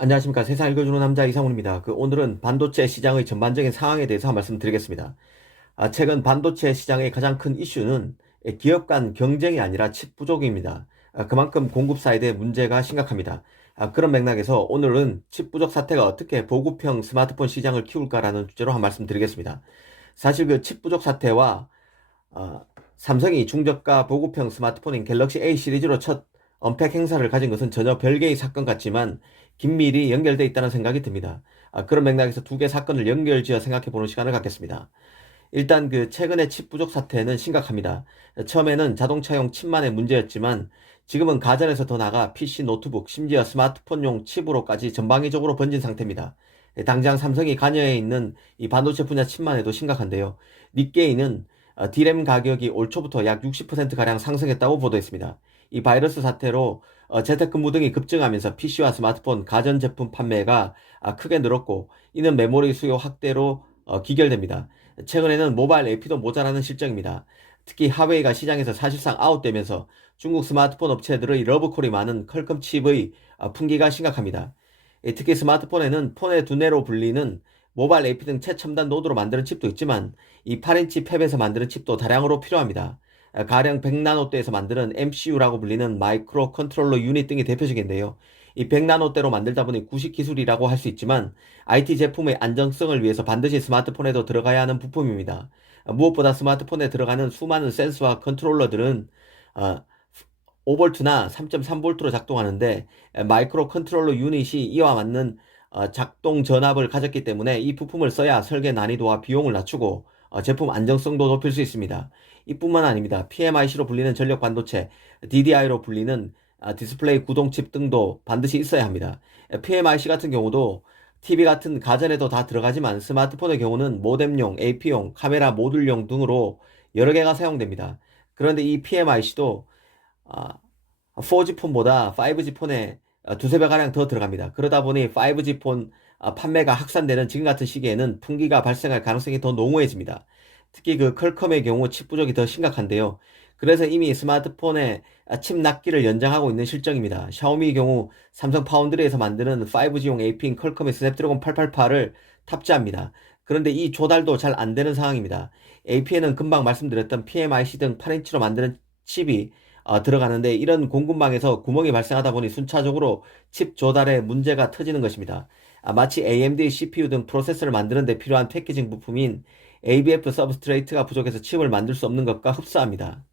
안녕하십니까. 세상 읽어주는 남자 이상훈입니다. 오늘은 반도체 시장의 전반적인 상황에 대해서 한 말씀 드리겠습니다. 최근 반도체 시장의 가장 큰 이슈는 기업 간 경쟁이 아니라 칩 부족입니다. 그만큼 공급 사이드의 문제가 심각합니다. 그런 맥락에서 오늘은 칩 부족 사태가 어떻게 보급형 스마트폰 시장을 키울까라는 주제로 한 말씀 드리겠습니다. 사실 칩 부족 사태와 어, 삼성이 중저가 보급형 스마트폰인 갤럭시 A 시리즈로 첫 언팩 행사를 가진 것은 전혀 별개의 사건 같지만 긴밀히 연결되어 있다는 생각이 듭니다. 그런 맥락에서 두 개 사건을 연결지어 생각해 보는 시간을 갖겠습니다. 일단 최근의 칩 부족 사태는 심각합니다. 처음에는 자동차용 칩만의 문제였지만 지금은 가전에서 더 나아가 PC, 노트북, 심지어 스마트폰용 칩으로까지 전방위적으로 번진 상태입니다. 당장 삼성이 관여해 있는 이 반도체 분야 칩만 해도 심각한데요. 닉게이는 D램 가격이 올 초부터 약 60%가량 상승했다고 보도했습니다. 이 바이러스 사태로 재택근무 등이 급증하면서 PC와 스마트폰, 가전제품 판매가 크게 늘었고 이는 메모리 수요 확대로 기결됩니다. 최근에는 모바일 AP도 모자라는 실정입니다. 특히 하웨이가 시장에서 사실상 아웃되면서 중국 스마트폰 업체들의 러브콜이 많은 퀄컴 칩의 풍기가 심각합니다. 특히 스마트폰에는 폰의 두뇌로 불리는 모바일 AP 등 최첨단 노드로 만드는 칩도 있지만 이 8인치 팹에서 만드는 칩도 다량으로 필요합니다. 가령 100나노대에서 만드는 MCU라고 불리는 마이크로 컨트롤러 유닛 등이 대표적인데요. 이 100나노대로 만들다 보니 구식 기술이라고 할 수 있지만 IT 제품의 안정성을 위해서 반드시 스마트폰에도 들어가야 하는 부품입니다. 무엇보다 스마트폰에 들어가는 수많은 센서와 컨트롤러들은 5V나 3.3V로 작동하는데 마이크로 컨트롤러 유닛이 이와 맞는 작동 전압을 가졌기 때문에 이 부품을 써야 설계 난이도와 비용을 낮추고 제품 안정성도 높일 수 있습니다. 이뿐만 아닙니다. PMIC로 불리는 전력 반도체, DDI로 불리는 디스플레이 구동칩 등도 반드시 있어야 합니다. PMIC 같은 경우도 TV 같은 가전에도 다 들어가지만 스마트폰의 경우는 모뎀용, AP용, 카메라 모듈용 등으로 여러 개가 사용됩니다. 그런데 이 PMIC도 4G 폰보다 5G 폰에 두세 배가량 더 들어갑니다. 그러다 보니 5G 폰 판매가 확산되는 지금 같은 시기에는 풍기가 발생할 가능성이 더 농후해집니다. 특히 퀄컴의 경우 칩 부족이 더 심각한데요. 그래서 이미 스마트폰의 칩 납기를 연장하고 있는 실정입니다. 샤오미 경우 삼성 파운드리에서 만드는 5G용 AP인 퀄컴의 스냅드래곤 888을 탑재합니다. 그런데 이 조달도 잘 안 되는 상황입니다. AP에는 금방 말씀드렸던 PMIC 등 8인치로 만드는 칩이 들어가는데 이런 공급망에서 구멍이 발생하다 보니 순차적으로 칩 조달에 문제가 터지는 것입니다. 마치 AMD CPU 등 프로세서를 만드는 데 필요한 패키징 부품인 ABF 서브스트레이트가 부족해서 칩을 만들 수 없는 것과 흡사합니다.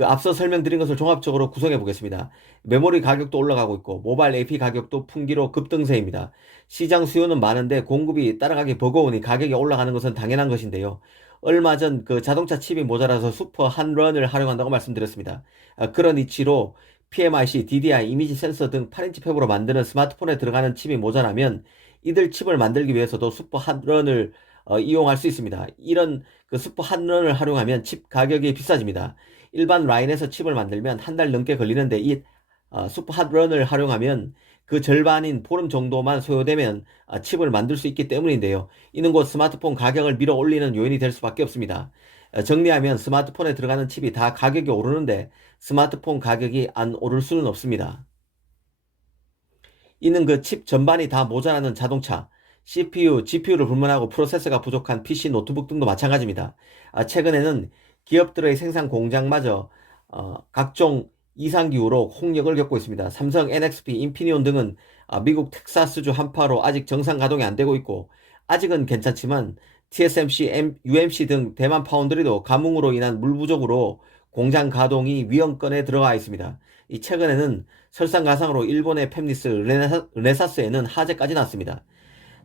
앞서 설명드린 것을 종합적으로 구성해 보겠습니다. 메모리 가격도 올라가고 있고 모바일 AP 가격도 풍기로 급등세입니다. 시장 수요는 많은데 공급이 따라가기 버거우니 가격이 올라가는 것은 당연한 것인데요. 얼마 전 자동차 칩이 모자라서 슈퍼 한런을 활용한다고 말씀드렸습니다. 그런 이치로 PMIC, DDI, 이미지 센서 등 8인치 팹으로 만드는 스마트폰에 들어가는 칩이 모자라면 이들 칩을 만들기 위해서도 슈퍼 한런을 이용할 수 있습니다. 이런 슈퍼 한런을 활용하면 칩 가격이 비싸집니다. 일반 라인에서 칩을 만들면 한 달 넘게 걸리는데 이 슈퍼 핫런을 활용하면 그 절반인 보름 정도만 소요되면 칩을 만들 수 있기 때문인데요. 이는 곧 스마트폰 가격을 밀어 올리는 요인이 될 수밖에 없습니다. 정리하면 스마트폰에 들어가는 칩이 다 가격이 오르는데 스마트폰 가격이 안 오를 수는 없습니다. 이는 칩 전반이 다 모자라는 자동차, CPU, GPU를 불문하고 프로세서가 부족한 PC, 노트북 등도 마찬가지입니다. 최근에는 기업들의 생산 공장마저 각종 이상기후로 홍역을 겪고 있습니다. 삼성, NXP, 인피니온 등은 미국 텍사스주 한파로 아직 정상 가동이 안 되고 있고 아직은 괜찮지만 TSMC, UMC 등 대만 파운드리도 가뭄으로 인한 물 부족으로 공장 가동이 위험권에 들어가 있습니다. 이 최근에는 설상가상으로 일본의 팹리스 르네사스에는 화재까지 났습니다.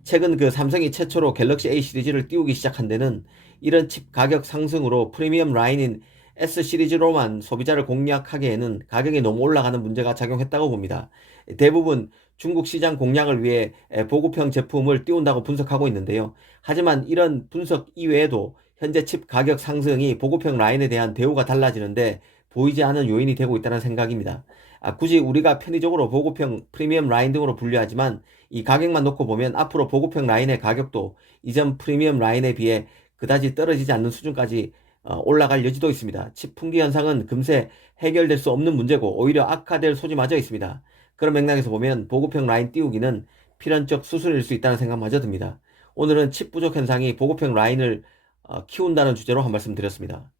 최근 삼성이 최초로 갤럭시 A 시리즈를 띄우기 시작한 데는 이런 칩 가격 상승으로 프리미엄 라인인 S 시리즈로만 소비자를 공략하기에는 가격이 너무 올라가는 문제가 작용했다고 봅니다. 대부분 중국 시장 공략을 위해 보급형 제품을 띄운다고 분석하고 있는데요. 하지만 이런 분석 이외에도 현재 칩 가격 상승이 보급형 라인에 대한 대우가 달라지는데 보이지 않은 요인이 되고 있다는 생각입니다. 굳이 우리가 편의적으로 보급형 프리미엄 라인 등으로 분류하지만 이 가격만 놓고 보면 앞으로 보급형 라인의 가격도 이전 프리미엄 라인에 비해 그다지 떨어지지 않는 수준까지 올라갈 여지도 있습니다. 칩 풍기 현상은 금세 해결될 수 없는 문제고 오히려 악화될 소지마저 있습니다. 그런 맥락에서 보면 보급형 라인 띄우기는 필연적 수순일 수 있다는 생각마저 듭니다. 오늘은 칩 부족 현상이 보급형 라인을 키운다는 주제로 한 말씀 드렸습니다.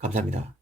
감사합니다.